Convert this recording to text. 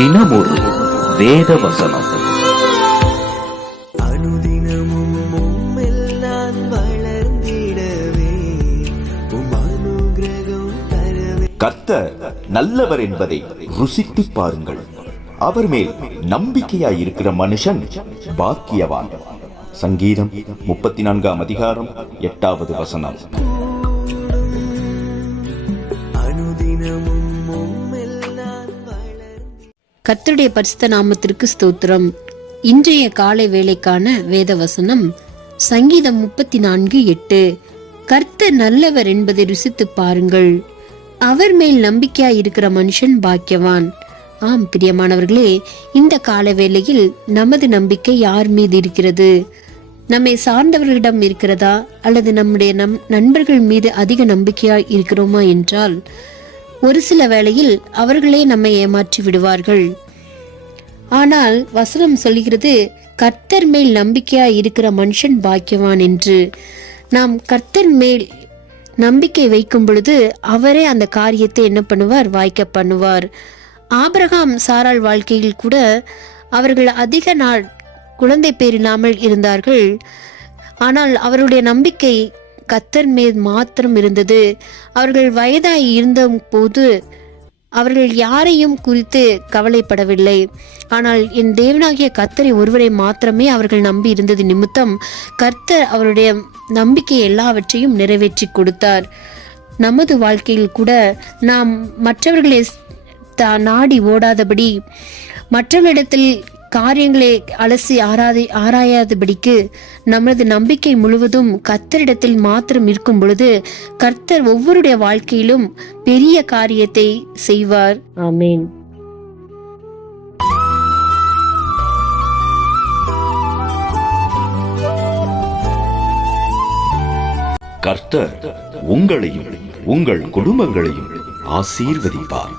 தினமொரு வேத வசனம் அனுதினமும் உம்மில் நான் வளர்ந்திடவே உம் அனுகிரகம் தரவே. கர்த்தர் நல்லவர் என்பதை ருசித்து பாருங்கள். அவர் மேல் நம்பிக்கையாய் இருக்கிற மனுஷன் பாக்கியவான். சங்கீதம் முப்பத்தி நான்காம் அதிகாரம் எட்டாவது வசனம். அனுதினமும் கத்தருடைய பரிசுத்த நாமத்திற்கு ஸ்தோத்திரம். இன்றைய காலை வேலைக்கான வேத வசனம் சங்கீதம் முப்பத்தி நான்கு எட்டு. கர்த்தர் நல்லவர் என்பதை ருசித்து பாருங்கள். அவர் மேல் நம்பிக்கையா இருக்கிற மனுஷன் பாக்கியவான். ஆம் பிரியமானவர்களே இந்த கால வேளையில் நமது நம்பிக்கை யார் மீது இருக்கிறது? நம்மை சார்ந்தவர்களிடம் இருக்கிறதா? அல்லது நம்முடைய நம் நண்பர்கள் மீது அதிக நம்பிக்கையா இருக்கிறோமா என்றால் ஒரு சில வேளையில் அவர்களே நம்மை ஏமாற்றி விடுவார்கள். ஆனால் வசனம் சொல்கிறது கர்த்தர் மேல் நம்பிக்கையா இருக்கிற மனுஷன் பாக்கியவான் என்று. நாம் கர்த்தர் மேல் நம்பிக்கை வைக்கும் பொழுது அவரே அந்த காரியத்தை என்ன பண்ணுவார்? வாய்க்க பண்ணுவார். ஆபிரகாம் சாரால் வாழ்க்கையில் கூட அவர்கள் அதிக நாள் குழந்தை பேர் இல்லாமல் இருந்தார்கள். ஆனால் அவருடைய நம்பிக்கை கத்தர் மேல் மாத்திரம் இருந்தது. அவர்கள் வயதாய் இருந்த போது அவர்கள் யாரையும் குறித்து கவலைப்படவில்லை. ஆனால் என் தேவனாகிய கர்த்தரை ஒருவரை மாத்திரமே அவர்கள் நம்பி இருந்தது நிமித்தம் கர்த்தர் அவருடைய நம்பிக்கை எல்லாவற்றையும் நிறைவேற்றி கொடுத்தார். நமது வாழ்க்கையில் கூட நாம் மற்றவர்களை நாடி ஓடாதபடி மற்றவரிடத்தில் காரியங்களை அலசி ஆராதி ஆராயாதபடிக்கு நமது நம்பிக்கை முழுவதும் கர்த்தரிடத்தில் மாத்திரம் இருக்கும் பொழுது கர்த்தர் ஒவ்வொருடைய வாழ்க்கையிலும் பெரிய காரியத்தை செய்வார். ஆமேன். கர்த்தர் உங்களையும் உங்கள் குடும்பங்களையும் ஆசீர்வதிப்பார்.